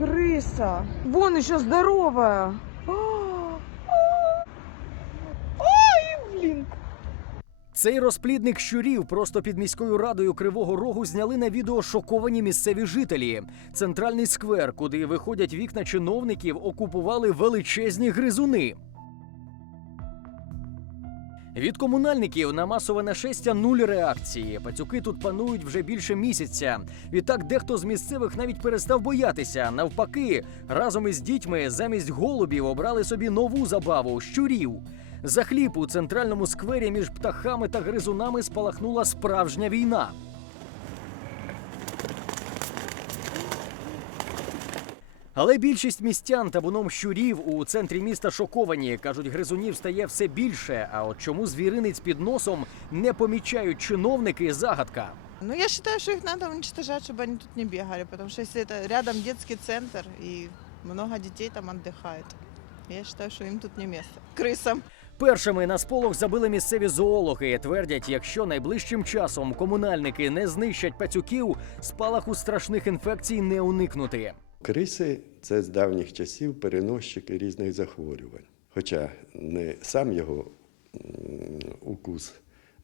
крыса. Вон еще здоровая. А. Блин. Цей розплідник щурів просто під міською радою Кривого Рогу зняли на відео шоковані місцеві жителі. Центральний сквер, куди виходять вікна чиновників, окупували величезні гризуни. Від комунальників на масове нашестя нуль реакції. Пацюки тут панують вже більше місяця. Відтак дехто з місцевих навіть перестав боятися. Навпаки, разом із дітьми замість голубів обрали собі нову забаву щурів. За хліб у центральному сквері між птахами та гризунами спалахнула справжня війна. Але більшість містян табуном щурів у центрі міста шоковані. кажуть, гризунів стає все більше. А от чому звіринець під носом не помічають чиновники загадка. Ну, я считаю, что их надо уничтожать, чтобы они тут не бегали, потому что если это рядом детский центр и много детей там отдыхает, я считаю, что им тут не место. Крысам. Першими на сполох забили місцеві зоологи. Твердять, якщо найближчим часом комунальники не знищать пацюків, спалаху страшних інфекцій не уникнути. Криси це з давніх часів переносчики різних захворювань. Хоча не сам його укус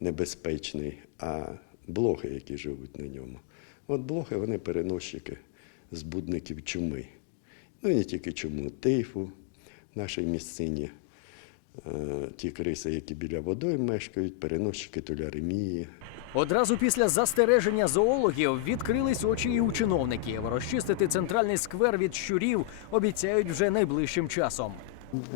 небезпечний, а блохи, які живуть на ньому. От блохи вони переносчики збудників чуми. Ну і не тільки чуму, тифу в нашій місцині. Е, Ті криси, які біля водою мешкають, переносчики туляремії, Одразу після застереження зоологів відкрились очі і у чиновників. Розчистити центральний сквер від щурів обіцяють вже найближчим часом.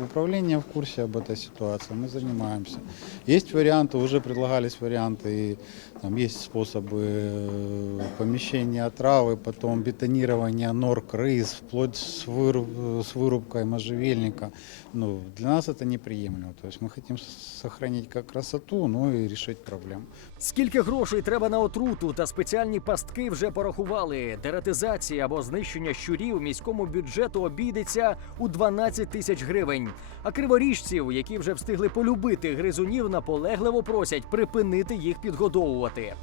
Управление в курсе об этой ситуации, мы занимаемся. Есть варианты, уже предлагались варианты, и там есть способы э, помещения отравы, потом бетонирования нор крыс, вплоть с, выруб- с вырубкой можжевельника. Ну, для нас это неприемлемо. То есть мы хотим с- сохранить как красоту, ну и решить проблему. Скільки грошей треба на отруту та спеціальні пастки вже порахували. Дератизація або знищення щурів міському бюджету обійдеться у 12 тисяч гривень. А криворіжців, які вже встигли полюбити гризунів, наполегливо просять припинити їх підгодовувати.